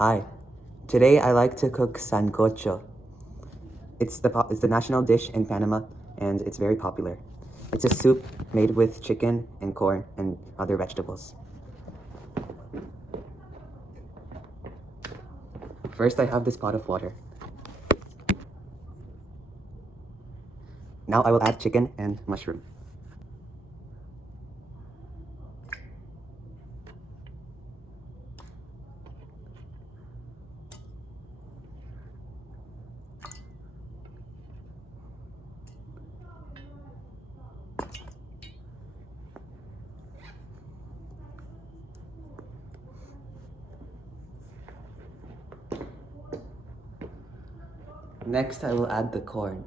Hi, today I like to cook sancocho. It's the national dish in Panama and it's very popular. It's a soup made with chicken and corn and other vegetables. First I have this pot of water. Now I will add chicken and mushroom. Next I will add the corn.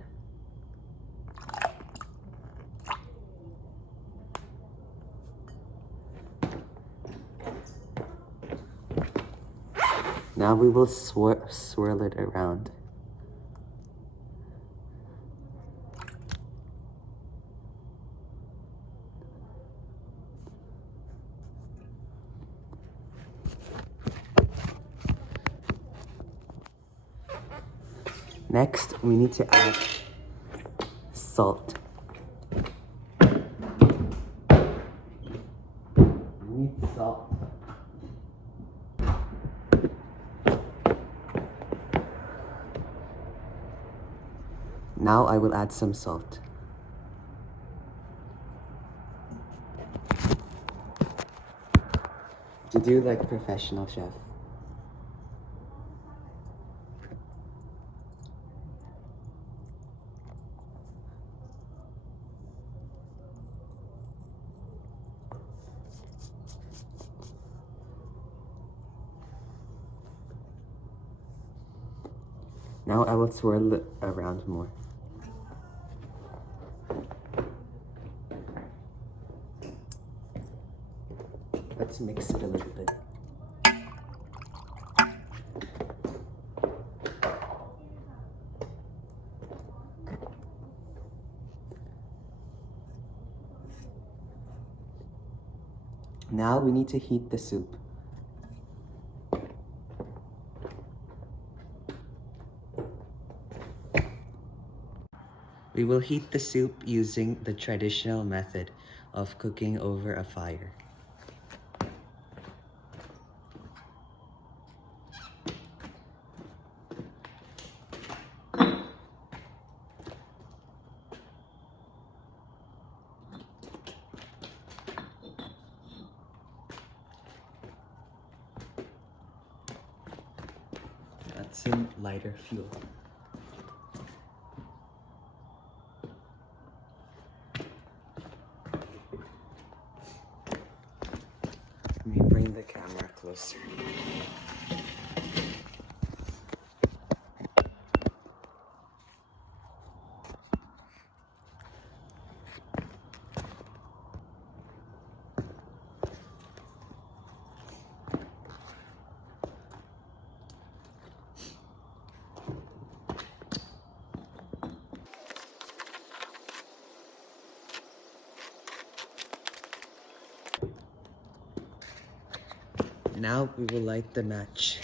Now we will swirl it around. Next, we need to add salt. We need salt. Now I will add some salt. To do like professional chef. Now I will swirl it around more. Let's mix it a little bit. Now we need to heat the soup. We will heat the soup using the traditional method of cooking over a fire. Add some lighter fuel. Let me bring the camera closer. Now we will light the match.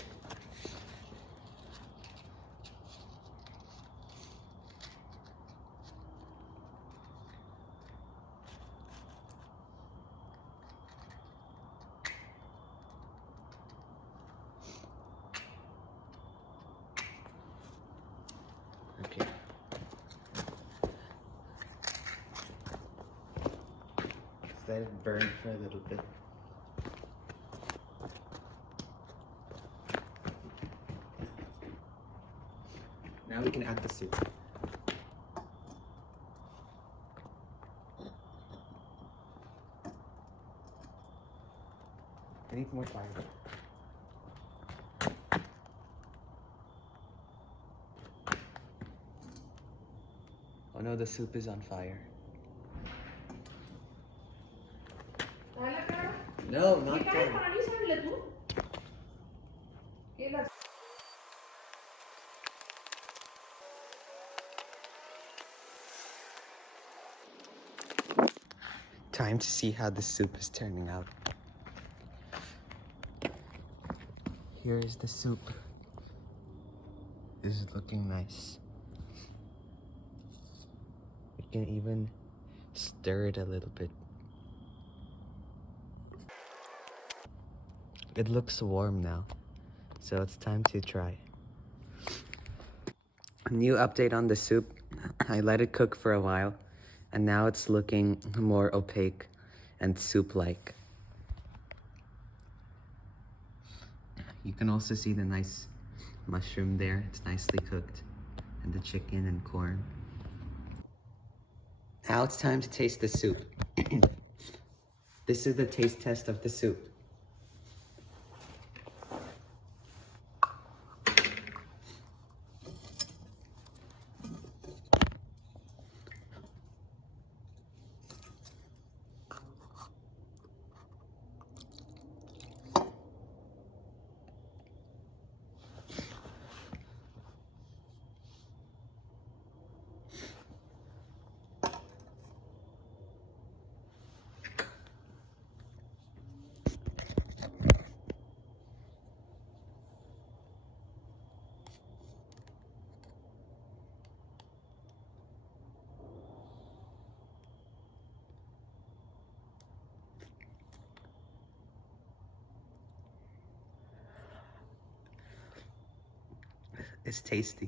Okay. Let it burn for a little bit. Now we can add the soup. I need more fire. Oh no, the soup is on fire. No, not done. Time to see how the soup is turning out. Here is the soup. This is looking nice. You can even stir it a little bit. It looks warm now, so it's time to try. A new update on the soup. I let it cook for a while, and now it's looking more opaque and soup-like. You can also see the nice mushroom there. It's nicely cooked, and the chicken and corn. Now it's time to taste the soup. This is the taste test of the soup. It's tasty.